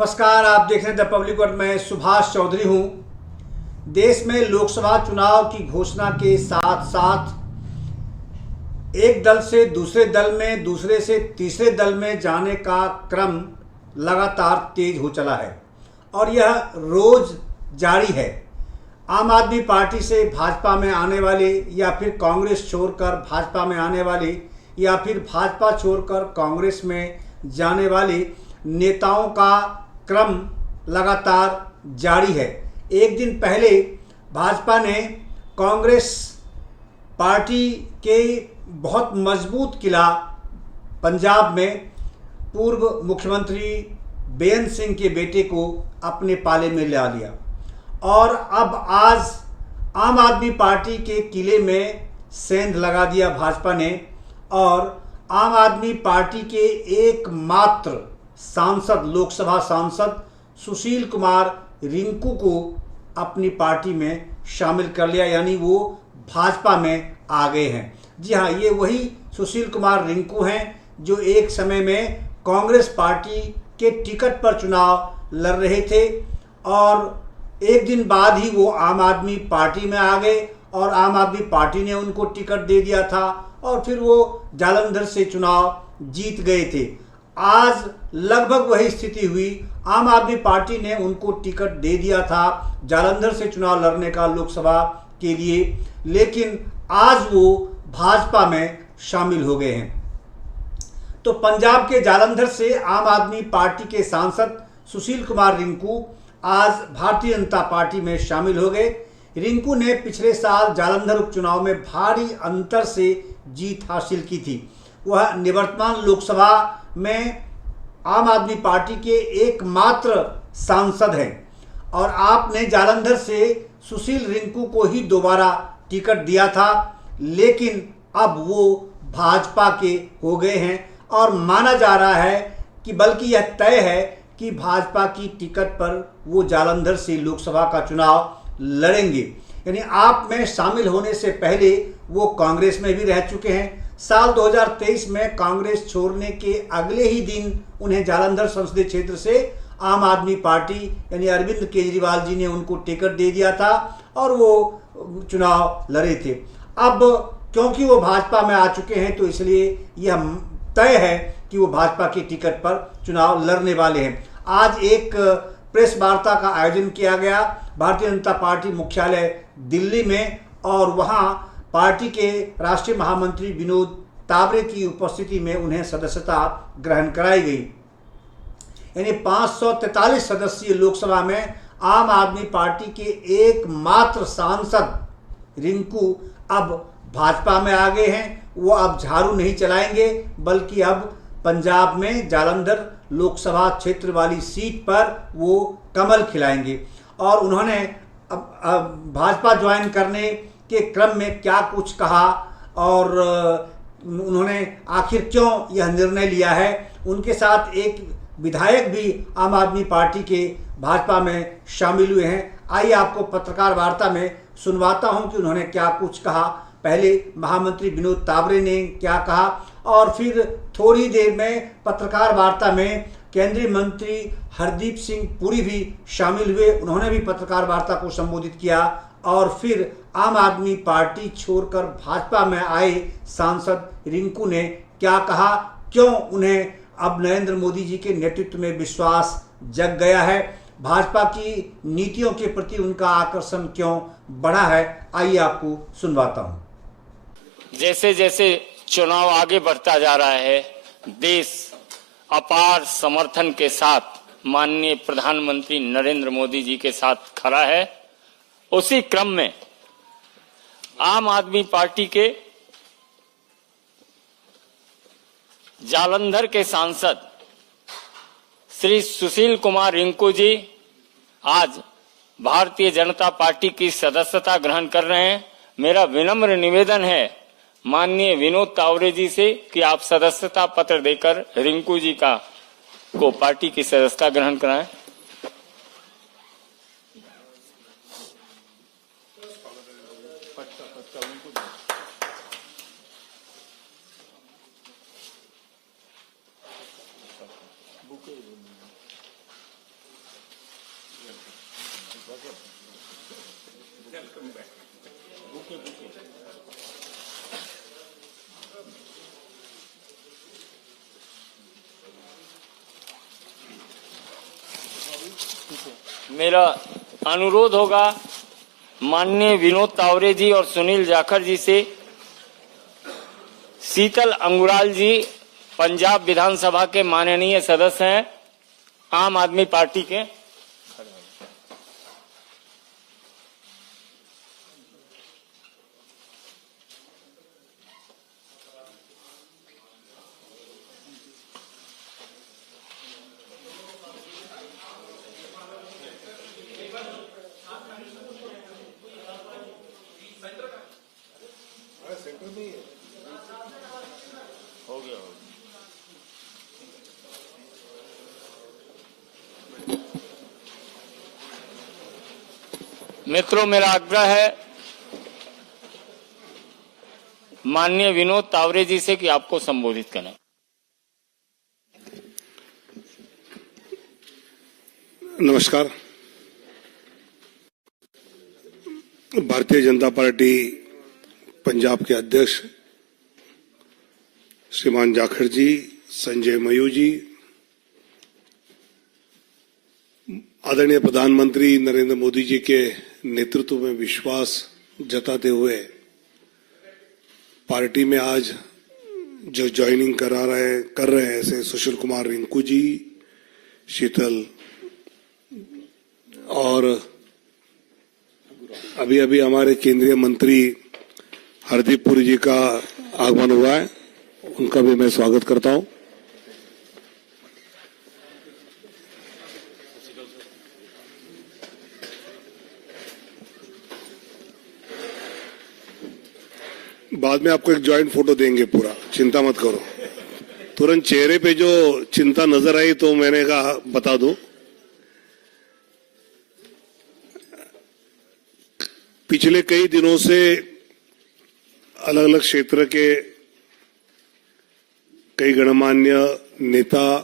नमस्कार, आप देख रहे हैं द पब्लिक वर्ड। मैं सुभाष चौधरी हूं। देश में लोकसभा चुनाव की घोषणा के साथ साथ एक दल से दूसरे दल में, दूसरे से तीसरे दल में जाने का क्रम लगातार तेज हो चला है और यह रोज जारी है। आम आदमी पार्टी से भाजपा में आने वाले या फिर कांग्रेस छोड़कर भाजपा में आने वाले या फिर भाजपा छोड़कर कांग्रेस में जाने वाले नेताओं का क्रम लगातार जारी है। एक दिन पहले भाजपा ने कांग्रेस पार्टी के बहुत मजबूत किला पंजाब में पूर्व मुख्यमंत्री बेअंत सिंह के बेटे को अपने पाले में ला लिया और अब आज आम आदमी पार्टी के किले में सेंध लगा दिया भाजपा ने और आम आदमी पार्टी के एकमात्र सांसद, लोकसभा सांसद सुशील कुमार रिंकू को अपनी पार्टी में शामिल कर लिया, यानी वो भाजपा में आ गए हैं। जी हाँ, ये वही सुशील कुमार रिंकू हैं जो एक समय में कांग्रेस पार्टी के टिकट पर चुनाव लड़ रहे थे और एक दिन बाद ही वो आम आदमी पार्टी में आ गए और आम आदमी पार्टी ने उनको टिकट दे दिया था और फिर वो जालंधर से चुनाव जीत गए थे। आज लगभग वही स्थिति हुई। आम आदमी पार्टी ने उनको टिकट दे दिया था जालंधर से चुनाव लड़ने का लोकसभा के लिए, लेकिन आज वो भाजपा में शामिल हो गए हैं। तो पंजाब के जालंधर से आम आदमी पार्टी के सांसद सुशील कुमार रिंकू आज भारतीय जनता पार्टी में शामिल हो गए। रिंकू ने पिछले साल जालंधर उपचुनाव में भारी अंतर से जीत हासिल की थी। वह निवर्तमान लोकसभा में आम आदमी पार्टी के एकमात्र सांसद हैं और आपने जालंधर से सुशील रिंकू को ही दोबारा टिकट दिया था, लेकिन अब वो भाजपा के हो गए हैं और माना जा रहा है कि बल्कि यह तय है कि भाजपा की टिकट पर वो जालंधर से लोकसभा का चुनाव लड़ेंगे। यानी आप में शामिल होने से पहले वो कांग्रेस में भी रह चुके हैं। साल 2023 में कांग्रेस छोड़ने के अगले ही दिन उन्हें जालंधर संसदीय क्षेत्र से आम आदमी पार्टी यानी अरविंद केजरीवाल जी ने उनको टिकट दे दिया था और वो चुनाव लड़े थे। अब क्योंकि वो भाजपा में आ चुके हैं तो इसलिए यह तय है कि वो भाजपा की टिकट पर चुनाव लड़ने वाले हैं। आज एक प्रेस वार्ता का आयोजन किया गया भारतीय जनता पार्टी मुख्यालय दिल्ली में और वहां पार्टी के राष्ट्रीय महामंत्री विनोद तावरे की उपस्थिति में उन्हें सदस्यता ग्रहण कराई गई। यानी 543 सदस्यीय लोकसभा में आम आदमी पार्टी के एकमात्र सांसद रिंकू अब भाजपा में आ गए हैं। वो अब झाड़ू नहीं चलाएंगे बल्कि अब पंजाब में जालंधर लोकसभा क्षेत्र वाली सीट पर वो कमल खिलाएंगे। और उन्होंने अब भाजपा ज्वाइन करने के क्रम में क्या कुछ कहा और उन्होंने आखिर क्यों यह निर्णय लिया है, उनके साथ एक विधायक भी आम आदमी पार्टी के भाजपा में शामिल हुए हैं। आइए आपको पत्रकार वार्ता में सुनवाता हूं कि उन्होंने क्या कुछ कहा। पहले महामंत्री विनोद तावरे ने क्या कहा और फिर थोड़ी देर में पत्रकार वार्ता में केंद्रीय मंत्री हरदीप सिंह पुरी भी शामिल हुए। उन्होंने भी पत्रकार वार्ता को संबोधित किया और फिर आम आदमी पार्टी छोड़कर भाजपा में आए सांसद रिंकू ने क्या कहा, क्यों उन्हें अब नरेंद्र मोदी जी के नेतृत्व में विश्वास जग गया है, भाजपा की नीतियों के प्रति उनका आकर्षण क्यों बढ़ा है। आइए आपको सुनवाता हूं। जैसे जैसे चुनाव आगे बढ़ता जा रहा है, देश अपार समर्थन के साथ माननीय प्रधानमंत्री नरेंद्र मोदी जी के साथ खड़ा है। उसी क्रम में आम आदमी पार्टी के जालंधर के सांसद श्री सुशील कुमार रिंकू जी आज भारतीय जनता पार्टी की सदस्यता ग्रहण कर रहे हैं। मेरा विनम्र निवेदन है माननीय विनोद तावरे जी से कि आप सदस्यता पत्र देकर रिंकू जी को पार्टी की सदस्यता ग्रहण कराएं। मेरा अनुरोध होगा माननीय विनोद तावरे जी और सुनील जाखड़ जी से शीतल अंगुराल जी पंजाब विधानसभा के माननीय सदस्य हैं आम आदमी पार्टी के। हो गया मित्रों, मेरा आग्रह है माननीय विनोद तावरे जी से कि आपको संबोधित करें। नमस्कार। भारतीय जनता पार्टी पंजाब के अध्यक्ष श्रीमान जाखड़ जी, संजय मयूर जी, आदरणीय प्रधानमंत्री नरेंद्र मोदी जी के नेतृत्व में विश्वास जताते हुए पार्टी में आज जो ज्वाइनिंग कर रहे हैं ऐसे सुशील कुमार रिंकू जी, शीतल और अभी अभी हमारे केंद्रीय मंत्री हरदीप पुरी जी का आगमन हुआ है, उनका भी मैं स्वागत करता हूं। बाद में आपको एक जॉइंट फोटो देंगे पूरा, चिंता मत करो। तुरंत चेहरे पे जो चिंता नजर आई तो मैंने कहा बता दो। पिछले कई दिनों से अलग अलग क्षेत्र के कई गणमान्य नेता,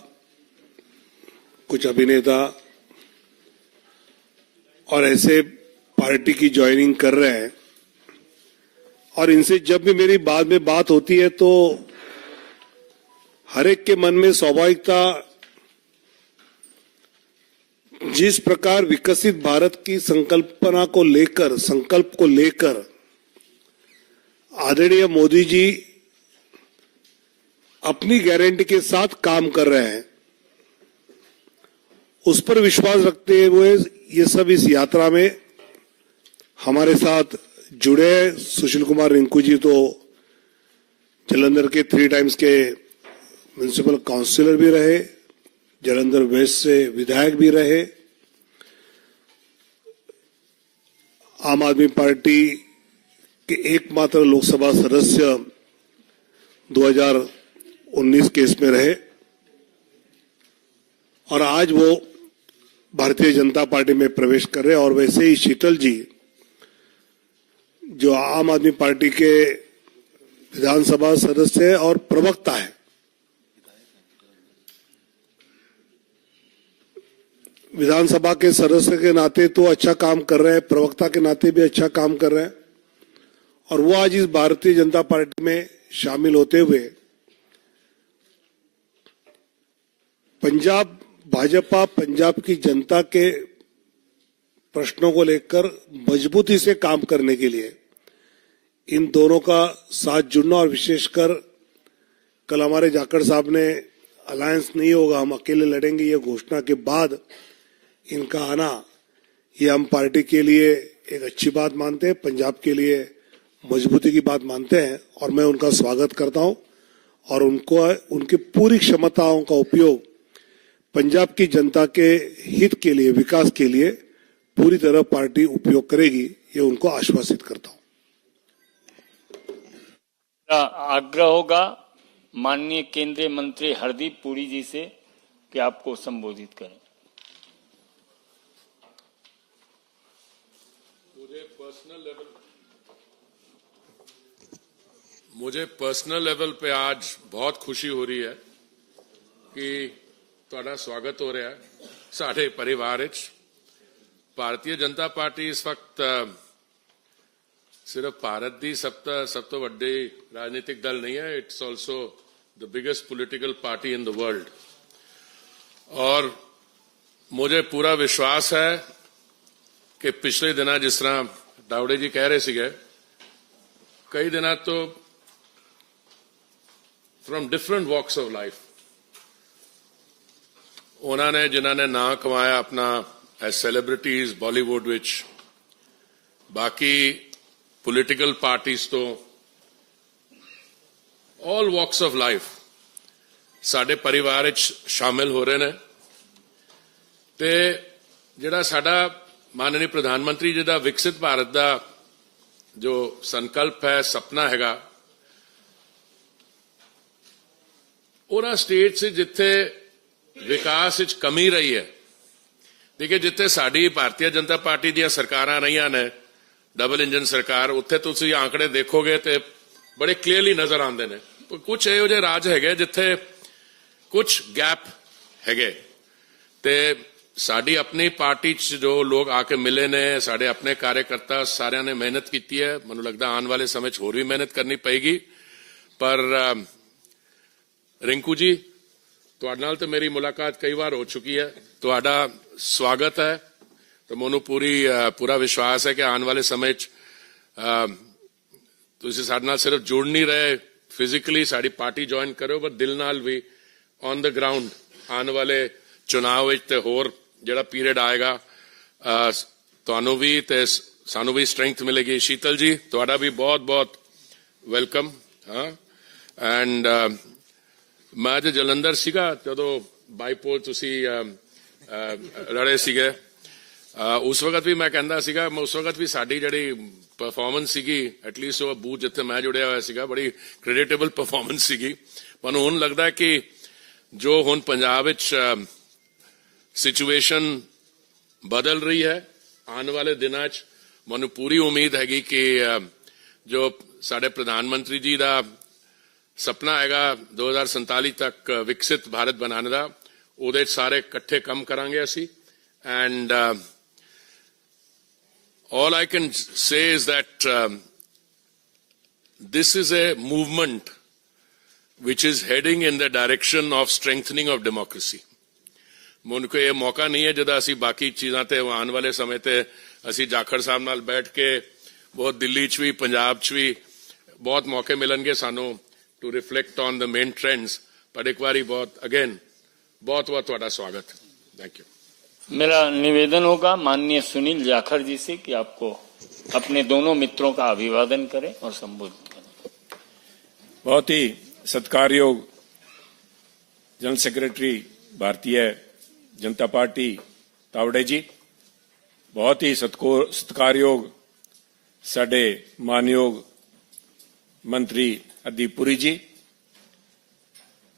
कुछ अभिनेता और ऐसे पार्टी की ज्वाइनिंग कर रहे हैं और इनसे जब भी मेरी बाद में बात होती है तो हर एक के मन में स्वाभाविकता जिस प्रकार विकसित भारत की संकल्प को लेकर आदरणीय मोदी जी अपनी गारंटी के साथ काम कर रहे हैं, उस पर विश्वास रखते हुए ये सब इस यात्रा में हमारे साथ जुड़े हैं। सुशील कुमार रिंकू जी तो जालंधर के 3 टाइम्स के म्युनिसिपल काउंसिलर भी रहे, जालंधर वेस्ट से विधायक भी रहे, आम आदमी पार्टी के एकमात्र लोकसभा सदस्य 2019 के इसमें रहे और आज वो भारतीय जनता पार्टी में प्रवेश कर रहे हैं। और वैसे ही शीतल जी जो आम आदमी पार्टी के विधानसभा सदस्य है और प्रवक्ता है, विधानसभा के सदस्य के नाते तो अच्छा काम कर रहे हैं, प्रवक्ता के नाते भी अच्छा काम कर रहे हैं और वो आज इस भारतीय जनता पार्टी में शामिल होते हुए भाजपा पंजाब की जनता के प्रश्नों को लेकर मजबूती से काम करने के लिए इन दोनों का साथ जुड़ना और विशेषकर कल हमारे जाखड़ साहब ने अलायंस नहीं होगा, हम अकेले लड़ेंगे, ये घोषणा के बाद इनका आना, ये हम पार्टी के लिए एक अच्छी बात मानते हैं, पंजाब के लिए मजबूती की बात मानते हैं और मैं उनका स्वागत करता हूं और उनको उनकी पूरी क्षमताओं का उपयोग पंजाब की जनता के हित के लिए, विकास के लिए पूरी तरह पार्टी उपयोग करेगी, ये उनको आश्वासित करता हूं। आग्रह होगा माननीय केंद्रीय मंत्री हरदीप पुरी जी से कि आपको संबोधित करें। मुझे पर्सनल लेवल पे आज बहुत खुशी हो रही है कि ਤੁਹਾਡਾ स्वागत हो रहा है साढ़े परिवार विच। भारतीय जनता पार्टी इस वक्त सिर्फ भारत की सब तो वड्डी राजनीतिक दल नहीं है, it's also the biggest political party in the world. और मुझे पूरा विश्वास है ਕਿ ਪਿਛਲੇ ਦਿਨਾਂ ਜਿਸ ਤਰ੍ਹਾਂ ਦਾਵੜੇ ਜੀ ਕਹਿ ਰਹੇ ਸੀਗੇ, ਕਈ ਦਿਨਾਂ ਤੋਂ from different walks of life ਉਹਨਾਂ ਨੇ ਜਿਨ੍ਹਾਂ ਨੇ ਨਾਂ ਕਮਾਇਆ ਆਪਣਾ ਐਜ਼ ਸੈਲੀਬ੍ਰਿਟੀਜ਼ ਬਾਲੀਵੁੱਡ ਵਿੱਚ, ਬਾਕੀ ਪੋਲੀਟੀਕਲ ਪਾਰਟੀਜ਼ ਤੋਂ, all walks of life ਸਾਡੇ ਪਰਿਵਾਰ ਵਿੱਚ ਸ਼ਾਮਿਲ ਹੋ ਰਹੇ ਨੇ। ਤੇ ਜਿਹੜਾ ਸਾਡਾ ਮਾਨਨੀ ਪ੍ਰਧਾਨ ਮੰਤਰੀ ਜੀ ਦਾ ਵਿਕਸਿਤ ਭਾਰਤ ਦਾ ਜੋ ਸੰਕਲਪ ਹੈ, ਸੁਪਨਾ ਹੈਗਾ, ਉਹਨਾਂ ਸਟੇਟਸ ਜਿੱਥੇ ਵਿਕਾਸ ਵਿੱਚ ਕਮੀ ਰਹੀ ਹੈ, ਦੇਖੇ ਜਿੱਥੇ ਸਾਡੀ ਭਾਰਤੀ ਜਨਤਾ ਪਾਰਟੀ ਦੀਆਂ ਸਰਕਾਰਾਂ ਰਹੀਆਂ ਨੇ, ਡਬਲ ਇੰਜਨ ਸਰਕਾਰ, ਉੱਥੇ ਤੁਸੀਂ ਆંકੜੇ ਦੇਖੋਗੇ ਤੇ ਬੜੇ ਕਲੀਅਰਲੀ ਨਜ਼ਰ ਆਉਂਦੇ ਨੇ। ਕੁਝ ਇਹੋ ਜਿਹੇ ਰਾਜ ਹੈਗੇ ਜਿੱਥੇ ਕੁਝ ਗੈਪ ਹੈਗੇ, ਤੇ ਸਾਡੀ ਆਪਣੀ ਪਾਰਟੀ 'ਚ ਜੋ ਲੋਕ ਆ ਕੇ ਮਿਲੇ ਨੇ, ਸਾਡੇ ਆਪਣੇ ਕਾਰਜਕਰਤਾ ਸਾਰਿਆਂ ਨੇ ਮਿਹਨਤ ਕੀਤੀ ਹੈ। ਮੈਨੂੰ ਲੱਗਦਾ ਆਉਣ ਵਾਲੇ ਸਮੇਂ 'ਚ ਹੋਰ ਵੀ ਮਿਹਨਤ ਕਰਨੀ ਪਏਗੀ। ਪਰ ਰਿੰਕੂ ਜੀ, ਤੁਹਾਡੇ ਨਾਲ ਤੇ ਮੇਰੀ ਮੁਲਾਕਾਤ ਕਈ ਵਾਰ ਹੋ ਚੁੱਕੀ ਹੈ, ਤੁਹਾਡਾ ਸਵਾਗਤ ਹੈ। ਤੇ ਮੈਨੂੰ ਪੂਰਾ ਵਿਸ਼ਵਾਸ ਹੈ ਕਿ ਆਉਣ ਵਾਲੇ ਸਮੇਂ 'ਚ ਤੁਸੀਂ ਸਾਡੇ ਨਾਲ ਸਿਰਫ ਜੁੜ ਨਹੀਂ ਰਹੇ, ਫਿਜ਼ੀਕਲੀ ਸਾਡੀ ਪਾਰਟੀ ਜੁਆਇਨ ਕਰੋ, ਪਰ ਦਿਲ ਨਾਲ ਵੀ ਔਨ ਦ ਗਰਾਊਂਡ ਆਉਣ ਵਾਲੇ ਚੁਣਾਵ ਵਿੱਚ ਤੇ ਹੋਰ ਜਿਹੜਾ ਪੀਰੀਅਡ ਆਏਗਾ, ਤੁਹਾਨੂੰ ਵੀ ਤੇ ਸਾਨੂੰ ਵੀ ਸਟਰੈਂਥ ਮਿਲੇਗੀ। ਸ਼ੀਤਲ ਜੀ, ਤੁਹਾਡਾ ਵੀ ਬਹੁਤ ਬਹੁਤ ਵੈਲਕਮ। ਐਂਡ ਮੈਂ ਅੱਜ ਜਲੰਧਰ ਸੀਗਾ ਜਦੋਂ ਬਾਈਪੋਲ ਤੁਸੀਂ ਲੜੇ ਸੀਗੇ, ਉਸ ਵਕਤ ਵੀ ਮੈਂ ਕਹਿੰਦਾ ਸੀਗਾ, ਉਸ ਵਕਤ ਵੀ ਸਾਡੀ ਜਿਹੜੀ ਪਰਫਾਰਮੈਂਸ ਸੀਗੀ, ਐਟਲੀਸਟ ਉਹ ਬੂਥ ਜਿੱਥੇ ਮੈਂ ਜੁੜਿਆ ਹੋਇਆ ਸੀਗਾ, ਬੜੀ ਕ੍ਰੈਡੀਟੇਬਲ ਪਰਫਾਰਮੈਂਸ ਸੀਗੀ। ਮੈਨੂੰ ਹੁਣ ਲੱਗਦਾ ਕਿ ਜੋ ਹੁਣ ਪੰਜਾਬ ਵਿੱਚ ਸਿਚੁਏਸ਼ਨ ਬਦਲ ਰਹੀ ਹੈ, ਆਉਣ ਵਾਲੇ ਦਿਨਾਂ 'ਚ ਮੈਨੂੰ ਪੂਰੀ ਉਮੀਦ ਹੈਗੀ ਕਿ ਜੋ ਸਾਡੇ ਪ੍ਰਧਾਨ ਮੰਤਰੀ ਜੀ ਦਾ ਸੁਪਨਾ ਹੈਗਾ 2047 ਤੱਕ ਵਿਕਸਿਤ ਭਾਰਤ ਬਣਾਉਣ ਦਾ, ਉਹਦੇ 'ਚ ਸਾਰੇ ਇਕੱਠੇ ਕੰਮ ਕਰਾਂਗੇ ਅਸੀਂ। And all I can say is that this is a movement which is heading in the direction of strengthening of democracy. ਮੈਨੂੰ ਕੋਈ ਇਹ ਮੌਕਾ ਨਹੀਂ ਹੈ ਜਦੋਂ ਅਸੀਂ ਬਾਕੀ ਚੀਜ਼ਾਂ ਤੇ ਆਉਣ ਵਾਲੇ ਸਮੇਂ ਤੇ ਅਸੀਂ ਜਾਖੜ ਸਾਹਿਬ ਨਾਲ ਬੈਠ ਕੇ ਬਹੁਤ ਦਿੱਲੀ 'ਚ ਵੀ ਪੰਜਾਬ 'ਚ ਵੀ ਬਹੁਤ ਮੌਕੇ ਮਿਲਣਗੇ ਸਾਨੂੰ to reflect on the main trends. ਪਰ ਇੱਕ ਵਾਰੀ ਬਹੁਤ ਅਗੇਨ बहुत बहुत ਤੁਹਾਡਾ स्वागत है। Thank you. मेरा निवेदन होगा माननीय सुनील जाखड़ जी से कि आपको अपने दोनों मित्रों का अभिवादन करें और संबोधित करें। बहुत ही सत्कारयोग general secretary Bharatiya Janata party Tawde जी, बहुत ही सत्कारयोग साडे मानयोग मंत्री हरदीप पुरी जी,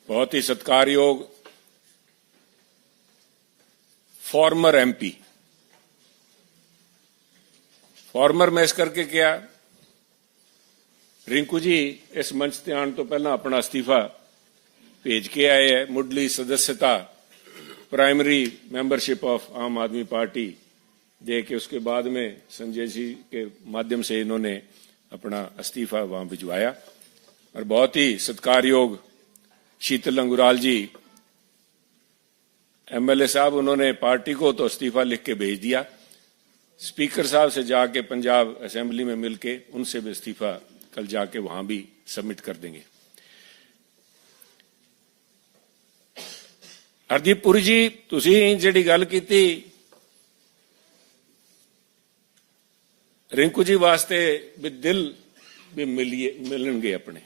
बहुत ही सत्कारयोग फॉर्मर एमपी। फॉर्मर मैं इस करके क्या, रिंकू जी इस मंच ते आने तो पहला अपना इस्तीफा भेज के आए हैं। मुढ़ली सदस्यता प्राइमरी मेंबरशिप ऑफ आम आदमी पार्टी दे के उसके बाद में संजय जी के माध्यम से इन्होंने अपना इस्तीफा वहां भिजवाया। और बहुत ही सत्कारयोग शीतल अंगुराल जी एमएलए साहब, उन्होंने पार्टी को तो इस्तीफा लिख के भेज दिया, स्पीकर साहब से जाके पंजाब असेंबली में मिलके उनसे भी इस्तीफा कल जाके वहां भी सबमिट कर देंगे। हरदीप पुरी जी, तुसी जिहड़ी गल कीती रिंकू जी वास्ते भी दिल भी मिलणगे अपने,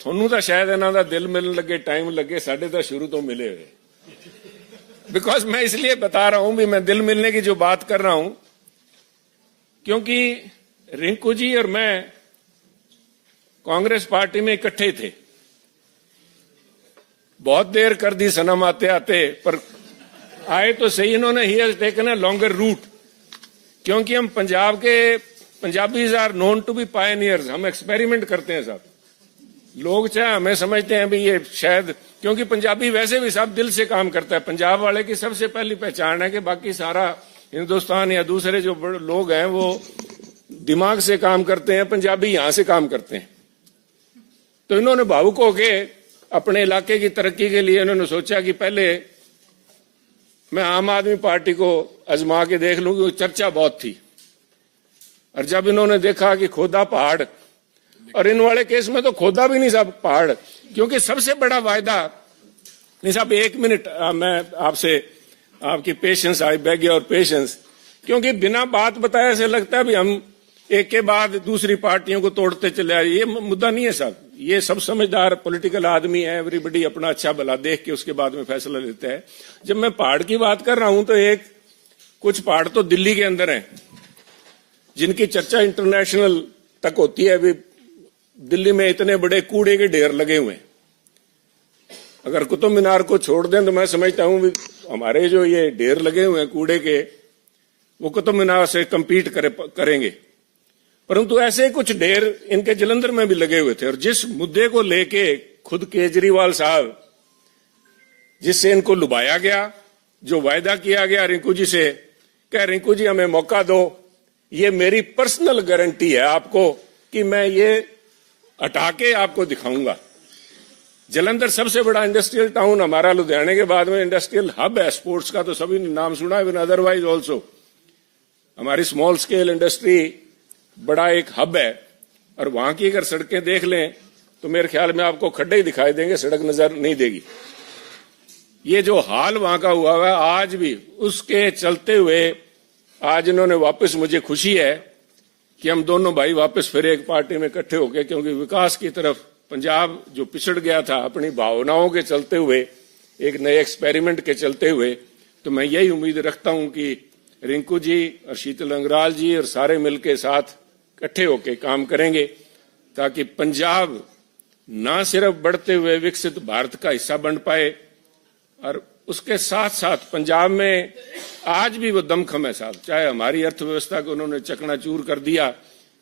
ਤੁਹਾਨੂੰ ਤਾਂ शायद इन्हों का दिल मिलन लगे टाइम लगे, साढ़े तो शुरू तो मिले हुए। बिकॉज मैं इसलिए बता रहा हूं भी मैं दिल मिलने की जो बात कर रहा हूं, क्योंकि रिंकू जी और मैं कांग्रेस पार्टी में इकट्ठे थे, बहुत देर कर दी सनम आते आते, पर आए तो सही इन्होंने। He has taken a longer route, क्योंकि हम पंजाब के Punjabis are known to be pioneers. हम एक्सपेरिमेंट करते हैं साहब, लोग चाहे हमें समझते हैं भी ये शायद, क्योंकि पंजाबी वैसे भी सब दिल से काम करता है। पंजाब वाले की सबसे पहली पहचान है कि बाकी सारा हिंदुस्तान या दूसरे जो लोग हैं वो दिमाग से काम करते हैं, पंजाबी यहां से काम करते हैं। तो इन्होंने भावुक होके अपने इलाके की तरक्की के लिए इन्होंने सोचा कि पहले मैं आम आदमी पार्टी को आजमा के देख लूं, कि चर्चा बहुत थी। और जब इन्होंने देखा कि खोदा पहाड़, और इन वाले केस में तो खोदा भी नहीं साहब पहाड़, क्योंकि सबसे बड़ा वायदा नहीं साहब। 1 मिनट मैं आपसे, आपकी patience, I beg your patience, क्योंकि बिना बात बताए ऐसे लगता है भी हम एक के बाद दूसरी पार्टियों को तोड़ते चले आए। ये मुद्दा नहीं है साहब। ये सब समझदार पॉलिटिकल आदमी है, एवरीबडी अपना अच्छा भला देख के उसके बाद में फैसला लेता है। जब मैं पहाड़ की बात कर रहा हूं तो कुछ पहाड़ तो दिल्ली के अंदर हैं, जिनकी चर्चा इंटरनेशनल तक होती है। अभी दिल्ली में इतने बड़े कूड़े के ढेर लगे हुए हैं। अगर कुतुब मीनार को छोड़ दें तो मैं समझता हूं हमारे जो ये ढेर लगे हुए हैं कूड़े के, वो कुतुब मीनार से कंपीट करेंगे। परंतु ऐसे कुछ ढेर इनके जलंधर में भी लगे हुए थे। और जिस मुद्दे को लेके खुद केजरीवाल साहब, जिससे इनको लुभाया गया, जो वायदा किया गया रिंकू जी से, कह रिंकू जी हमें मौका दो, ये मेरी पर्सनल गारंटी है आपको कि मैं ये हटा के आपको दिखाऊंगा। जलंधर सबसे बड़ा इंडस्ट्रियल टाउन हमारा, लुधियाने के बाद में इंडस्ट्रियल हब है स्पोर्ट्स का, तो सभी ने नाम सुना है, अदरवाइज ऑल्सो हमारी स्मॉल स्केल इंडस्ट्री बड़ा एक हब है। और वहां की अगर सड़कें देख लें तो मेरे ख्याल में आपको खड्डे ही दिखाई देंगे, सड़क नजर नहीं देगी। ये जो हाल वहां का हुआ है आज भी, उसके चलते हुए आज इन्होंने वापस, मुझे खुशी है कि हम दोनों भाई वापस फिर एक पार्टी में इकट्ठे हो गए, क्योंकि विकास की तरफ पंजाब जो पिछड़ गया था अपनी भावनाओं के चलते हुए, एक नए एक्सपेरिमेंट के चलते हुए, तो मैं यही उम्मीद रखता हूं कि रिंकू जी और शीतल अंगराल जी और सारे मिलकर साथ इकट्ठे होकर काम करेंगे, ताकि पंजाब ना सिर्फ बढ़ते हुए विकसित भारत का हिस्सा बन पाए, और उसके साथ साथ पंजाब में आज भी वो दमखम है साहब। चाहे हमारी अर्थव्यवस्था को उन्होंने चकनाचूर कर दिया,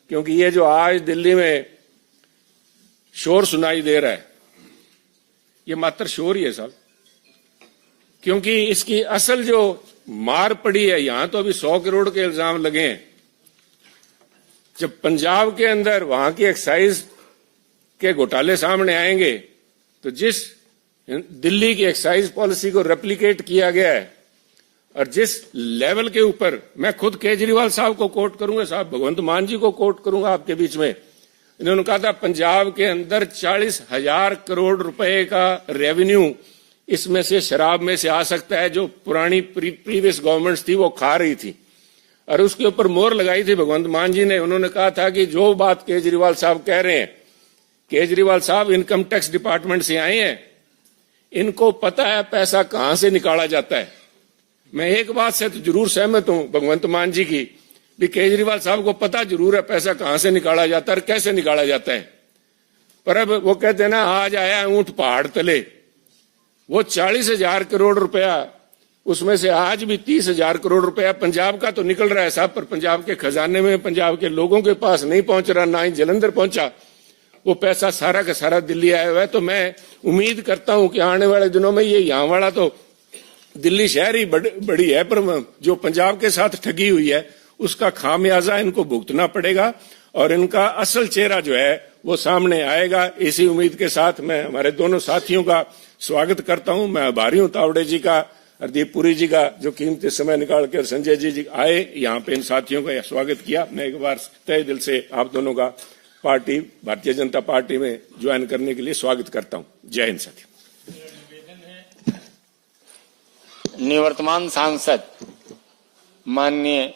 क्योंकि ये जो आज दिल्ली में शोर सुनाई दे रहा है, ये मात्र शोर ही है साहब, क्योंकि इसकी असल जो मार पड़ी है, यहां तो अभी 100 करोड़ के इल्जाम लगे हैं। जब पंजाब के अंदर वहां की एक्साइज के घोटाले सामने आएंगे, तो जिस दिल्ली की एक्साइज पॉलिसी को रेप्लिकेट किया गया है, और जिस लेवल के ऊपर, मैं खुद केजरीवाल साहब को कोट करूंगा साहब, भगवंत मान जी को कोट करूंगा आपके बीच में, इन्होंने कहा था पंजाब के अंदर 40,000 करोड़ रुपए का रेवेन्यू इसमें से शराब में से आ सकता है, जो पुरानी प्रीवियस गवर्नमेंट्स थी वो खा रही थी। और उसके ऊपर मोहर लगाई थी भगवंत मान जी ने। उन्होंने कहा था कि जो बात केजरीवाल साहब कह रहे हैं, केजरीवाल साहब इनकम टैक्स डिपार्टमेंट से आए हैं, इनको पता है पैसा कहां से निकाला जाता है। मैं एक बात से तो जरूर सहमत हूं भगवंत मान जी की, भी केजरीवाल साहब को पता जरूर है पैसा कहां से निकाला जाता है और कैसे निकाला जाता है। पर अब वो कहते हैं ना, आज आया ऊंट पहाड़ तले, वो 40,000 करोड़ रुपया, उसमें से आज भी 30,000 करोड़ रुपया पंजाब का तो निकल रहा है साहब, पर पंजाब के खजाने में, पंजाब के लोगों के पास नहीं पहुंच रहा, ना ही जलंधर पहुंचा। वो पैसा सारा का सारा दिल्ली आया हुआ है। तो मैं उम्मीद करता हूं कि आने वाले दिनों में ये यहाँ वाला तो दिल्ली शहर ही बड़ी है, पर जो पंजाब के साथ ठगी हुई है उसका खामियाजा इनको भुगतना पड़ेगा, और इनका असल चेहरा जो है वो सामने आएगा। इसी उम्मीद के साथ मैं हमारे दोनों साथियों का स्वागत करता हूं। मैं आभारी हूं तावड़े जी का, हरदीप पुरी जी का, जो कीमती समय निकाल कर संजय जी आए यहाँ पे, इन साथियों का स्वागत किया। मैं एक बार तहे दिल से आप दोनों का पार्टी, भारतीय जनता पार्टी में ज्वाइन करने के लिए स्वागत करता हूँ। जय हिंद साथियों। निवर्तमान सांसद माननीय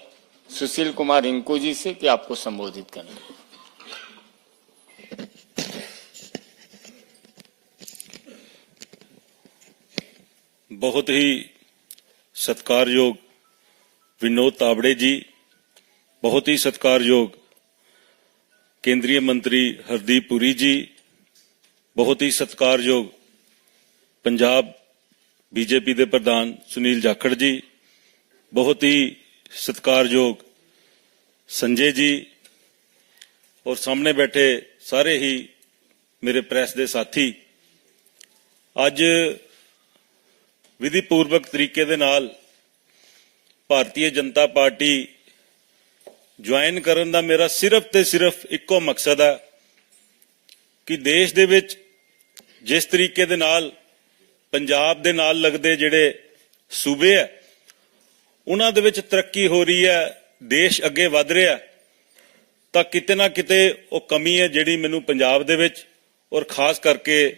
सुशील कुमार रिंकू जी से कि आपको संबोधित करना। बहुत ही सत्कारयोग विनोद तावड़े जी, बहुत ही सत्कारयोग केंद्रीय मंत्री हरदीप पुरी जी, बहुत ही सत्कारयोग पंजाब बीजेपी के प्रधान सुनील जाखड़ जी, बहुत ही सत्कारयोग संजय जी, और सामने बैठे सारे ही मेरे प्रेस के साथी। अज विधिपूर्वक तरीके दे नाल भारतीय जनता पार्टी ज्वाइन करन दा मेरा सिर्फ ते सिर्फ इक्को मकसद है कि देश दे विच जिस तरीके दे नाल पंजाब दे नाल लगदे जिहड़े सूबे है ਉਹਨਾਂ ਦੇ ਵਿੱਚ ਤਰੱਕੀ ਹੋ ਰਹੀ ਹੈ, ਦੇਸ਼ ਅੱਗੇ ਵਧ ਰਿਹਾ, ਤਾਂ ਕਿਤੇ ਨਾ ਕਿਤੇ ਉਹ ਕਮੀ ਹੈ ਜਿਹੜੀ ਮੈਨੂੰ ਪੰਜਾਬ ਦੇ ਵਿੱਚ ਔਰ ਖਾਸ ਕਰਕੇ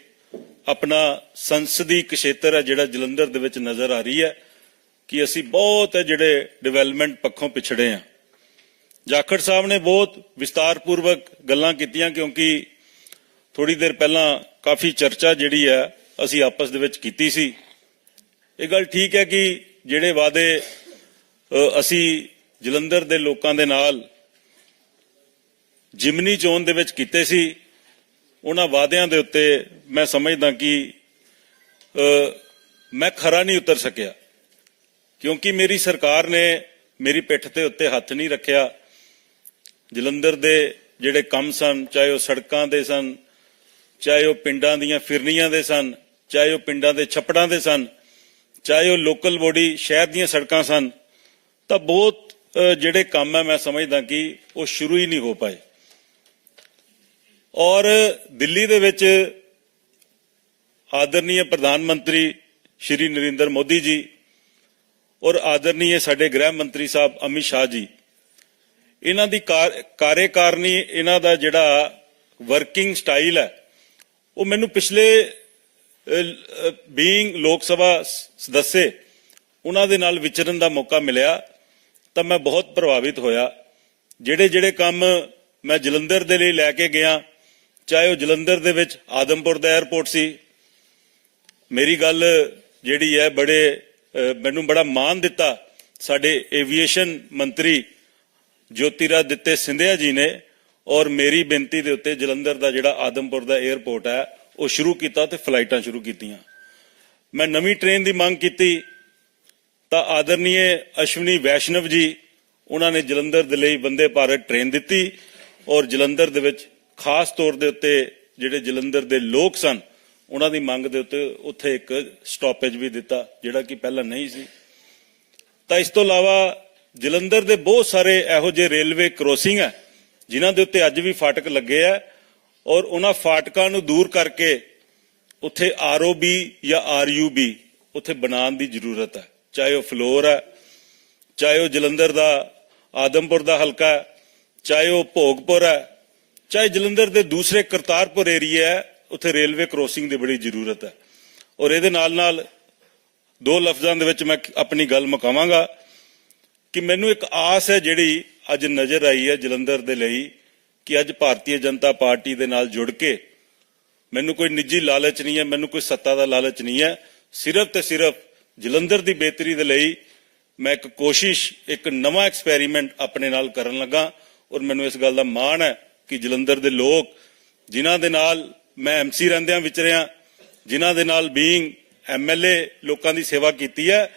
ਆਪਣਾ ਸੰਸਦੀ ਖੇਤਰ ਹੈ ਜਿਹੜਾ ਜਲੰਧਰ ਦੇ ਵਿੱਚ ਨਜ਼ਰ ਆ ਰਹੀ ਹੈ ਕਿ ਅਸੀਂ ਬਹੁਤ ਜਿਹੜੇ ਡਿਵੈਲਪਮੈਂਟ ਪੱਖੋਂ ਪਿਛੜੇ ਹਾਂ। ਜਾਖੜ ਸਾਹਿਬ ਨੇ ਬਹੁਤ ਵਿਸਤਾਰਪੂਰਵਕ ਗੱਲਾਂ ਕੀਤੀਆਂ, ਕਿਉਂਕਿ ਥੋੜੀ ਦੇਰ ਪਹਿਲਾਂ ਕਾਫੀ ਚਰਚਾ ਜਿਹੜੀ ਹੈ ਅਸੀਂ ਆਪਸ ਦੇ ਵਿੱਚ ਕੀਤੀ ਸੀ। ਇਹ ਗੱਲ ਠੀਕ ਹੈ ਕਿ ਜਿਹੜੇ ਵਾਅਦੇ ਅਸੀਂ ਜਲੰਧਰ ਦੇ ਲੋਕਾਂ ਦੇ ਨਾਲ ਜਿਮਨੀ ਚੋਣ ਦੇ ਵਿੱਚ ਕੀਤੇ ਸੀ, ਉਹਨਾਂ ਵਾਅਦਿਆਂ ਦੇ ਉੱਤੇ ਮੈਂ ਸਮਝਦਾ ਕਿ ਮੈਂ ਖਰਾ ਨਹੀਂ ਉਤਰ ਸਕਿਆ, ਕਿਉਂਕਿ ਮੇਰੀ ਸਰਕਾਰ ਨੇ ਮੇਰੀ ਪਿੱਠ ਤੇ ਉੱਤੇ ਹੱਥ ਨਹੀਂ ਰੱਖਿਆ। ਜਲੰਧਰ ਦੇ ਜਿਹੜੇ ਕੰਮ ਸਨ, ਚਾਹੇ ਉਹ ਸੜਕਾਂ ਦੇ ਸਨ, ਚਾਹੇ ਉਹ ਪਿੰਡਾਂ ਦੀਆਂ ਫਿਰਨੀਆਂ ਦੇ ਸਨ, ਚਾਹੇ ਉਹ ਪਿੰਡਾਂ ਦੇ ਛੱਪੜਾਂ ਦੇ ਸਨ, ਚਾਹੇ ਉਹ ਲੋਕਲ ਬੋਡੀ ਸ਼ਹਿਰ ਦੀਆਂ ਸੜਕਾਂ ਸਨ, ਤਾਂ ਬਹੁਤ ਜਿਹੜੇ ਕੰਮ ਹੈ ਮੈਂ ਸਮਝਦਾ ਕਿ ਉਹ ਸ਼ੁਰੂ ਹੀ ਨਹੀਂ ਹੋ ਪਾਏ। ਔਰ ਦਿੱਲੀ ਦੇ ਵਿੱਚ ਆਦਰਨੀय ਪ੍ਰਧਾਨ ਮੰਤਰੀ ਸ਼੍ਰੀ ਨਰਿੰਦਰ ਮੋਦੀ ਜੀ ਔਰ ਆਦਰਨੀय ਸਾਡੇ ਗ੍ਰਹਿ ਮੰਤਰੀ ਸਾਹਿਬ ਅਮਿਤ ਸ਼ਾਹ ਜੀ, ਇਹਨਾਂ ਦੀ ਕਾਰਜਕਾਰਨੀ, ਇਹਨਾਂ ਦਾ ਜਿਹੜਾ ਵਰਕਿੰਗ ਸਟਾਈਲ ਹੈ, ਉਹ ਮੈਨੂੰ ਪਿਛਲੇ ਬੀਇੰਗ ਲੋਕ ਸਭਾ ਸਦੱਸੇ ਉਹਨਾਂ ਦੇ ਨਾਲ ਵਿਚਰਨ ਦਾ ਮੌਕਾ ਮਿਲਿਆ ਤਾਂ ਮੈਂ ਬਹੁਤ ਪ੍ਰਭਾਵਿਤ ਹੋਇਆ। ਜਿਹੜੇ ਕੰਮ ਮੈਂ ਜਲੰਧਰ ਦੇ ਲਈ ਲੈ ਕੇ ਗਿਆ, ਚਾਹੇ ਉਹ ਜਲੰਧਰ ਦੇ ਵਿੱਚ ਆਦਮਪੁਰ ਦਾ 에ਅਰਪੋਰਟ ਸੀ, ਮੇਰੀ ਗੱਲ ਜਿਹੜੀ ਹੈ ਮੈਨੂੰ ਬੜਾ ਮਾਣ ਦਿੱਤਾ ਸਾਡੇ ਏਵੀਏਸ਼ਨ ਮੰਤਰੀ ਜੋਤੀਰਾਦਿੱਤੇ ਸਿੰਧਿਆ ਜੀ ਨੇ, ਔਰ ਮੇਰੀ ਬੇਨਤੀ ਦੇ ਉੱਤੇ ਜਲੰਧਰ ਦਾ ਜਿਹੜਾ ਆਦਮਪੁਰ ਦਾ 에ਅਰਪੋਰਟ ਹੈ ਉਹ ਸ਼ੁਰੂ ਕੀਤਾ ਤੇ ਫਲਾਈਟਾਂ ਸ਼ੁਰੂ ਕੀਤੀਆਂ। ਮੈਂ ਨਵੀਂ ਟ੍ਰੇਨ ਦੀ ਮੰਗ ਕੀਤੀ ਤਾਂ ਆਦਰਨੀय ਅਸ਼ਵਨੀ ਵੈਸ਼ਨਵ ਜੀ, ਉਹਨਾਂ ਨੇ ਜਲੰਧਰ ਦੇ ਲਈ ਵੰਦੇ ਭਾਰਤ ਟ੍ਰੇਨ ਦਿੱਤੀ, ਔਰ ਜਲੰਧਰ ਦੇ ਵਿੱਚ ਖਾਸ ਤੌਰ ਦੇ ਉੱਤੇ ਜਿਹੜੇ ਜਲੰਧਰ ਦੇ ਲੋਕ ਸਨ ਉਹਨਾਂ ਦੀ ਮੰਗ ਦੇ ਉੱਤੇ ਉੱਥੇ ਇੱਕ ਸਟਾਪੇਜ ਵੀ ਦਿੱਤਾ, ਜਿਹੜਾ ਕਿ ਪਹਿਲਾਂ ਨਹੀਂ ਸੀ। ਤਾਂ ਇਸ ਤੋਂ ਇਲਾਵਾ ਜਲੰਧਰ ਦੇ ਬਹੁਤ ਸਾਰੇ ਇਹੋ ਜਿਹੇ ਰੇਲਵੇ ਕ੍ਰੋਸਿੰਗ ਹੈ ਜਿਨ੍ਹਾਂ ਦੇ ਉੱਤੇ ਅੱਜ ਵੀ ਫਾਟਕ ਲੱਗੇ ਆ, ਔਰ ਉਹਨਾਂ ਫਾਟਕਾਂ ਨੂੰ ਦੂਰ ਕਰਕੇ ਉੱਥੇ ROB ਜਾਂ RUB ਉੱਥੇ ਬਣਾਉਣ ਦੀ ਜ਼ਰੂਰਤ ਹੈ, ਚਾਹੇ ਉਹ ਫਲੋਰ ਹੈ, ਚਾਹੇ ਉਹ ਜਲੰਧਰ ਦਾ ਆਦਮਪੁਰ ਦਾ ਹਲਕਾ ਹੈ, ਚਾਹੇ ਉਹ ਭੋਗਪੁਰ ਹੈ, ਚਾਹੇ ਜਲੰਧਰ ਦੇ ਦੂਸਰੇ ਕਰਤਾਰਪੁਰ ਏਰੀਆ ਹੈ, ਉੱਥੇ ਰੇਲਵੇ ਕ੍ਰੋਸਿੰਗ ਦੀ ਬੜੀ ਜ਼ਰੂਰਤ ਹੈ। ਔਰ ਇਹਦੇ ਨਾਲ ਦੋ ਲਫ਼ਜ਼ਾਂ ਦੇ ਵਿੱਚ ਮੈਂ ਆਪਣੀ ਗੱਲ ਮੁਕਾਵਾਂਗਾ ਕਿ ਮੈਨੂੰ ਇੱਕ ਆਸ ਹੈ ਜਿਹੜੀ ਅੱਜ ਨਜ਼ਰ ਆਈ ਹੈ ਜਲੰਧਰ ਦੇ ਲਈ, ਕਿ ਅੱਜ ਭਾਰਤੀ ਜਨਤਾ ਪਾਰਟੀ ਦੇ ਨਾਲ ਜੁੜ ਕੇ, ਮੈਨੂੰ ਕੋਈ ਨਿੱਜੀ ਲਾਲਚ ਨਹੀਂ ਹੈ, ਮੈਨੂੰ ਕੋਈ ਸੱਤਾ ਦਾ ਲਾਲਚ ਨਹੀਂ ਹੈ, ਸਿਰਫ ਤੇ ਸਿਰਫ ਜਲੰਧਰ ਦੀ ਬਿਹਤਰੀ ਦੇ ਲਈ ਮੈਂ ਇੱਕ ਕੋਸ਼ਿਸ਼, ਇੱਕ ਨਵਾਂ ਐਕਸਪੈਰੀਮੈਂਟ ਆਪਣੇ ਨਾਲ ਕਰਨ ਲੱਗਾ। ਔਰ ਮੈਨੂੰ ਇਸ ਗੱਲ ਦਾ ਮਾਣ ਹੈ ਕਿ ਜਲੰਧਰ ਦੇ ਲੋਕ ਜਿਨ੍ਹਾਂ ਦੇ ਨਾਲ ਮੈਂ MC ਰਹਿੰਦਿਆਂ ਵਿਚਰਿਆ, ਜਿਨ੍ਹਾਂ ਦੇ ਨਾਲ ਬੀਇੰਗ MLA ਲੋਕਾਂ ਦੀ ਸੇਵਾ ਕੀਤੀ ਹੈ,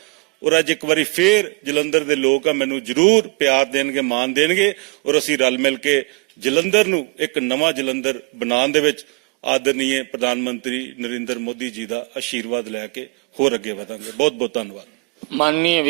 ਔਰ ਅੱਜ ਇੱਕ ਵਾਰੀ ਫੇਰ ਜਲੰਧਰ ਦੇ ਲੋਕ ਆ ਮੈਨੂੰ ਜ਼ਰੂਰ ਪਿਆਰ ਦੇਣਗੇ, ਮਾਣ ਦੇਣਗੇ, ਔਰ ਅਸੀਂ ਰਲ ਮਿਲ ਕੇ ਜਲੰਧਰ ਨੂੰ ਇੱਕ ਨਵਾਂ ਜਲੰਧਰ ਬਣਾਉਣ ਦੇ ਵਿੱਚ ਆਦਰਨੀय ਪ੍ਰਧਾਨ ਮੰਤਰੀ ਨਰਿੰਦਰ ਮੋਦੀ ਜੀ ਦਾ ਆਸ਼ੀਰਵਾਦ ਲੈ ਕੇ ਹੋਰ ਅੱਗੇ ਵਧਾਂਗੇ। ਬਹੁਤ ਬਹੁਤ ਧੰਨਵਾਦ। माननीय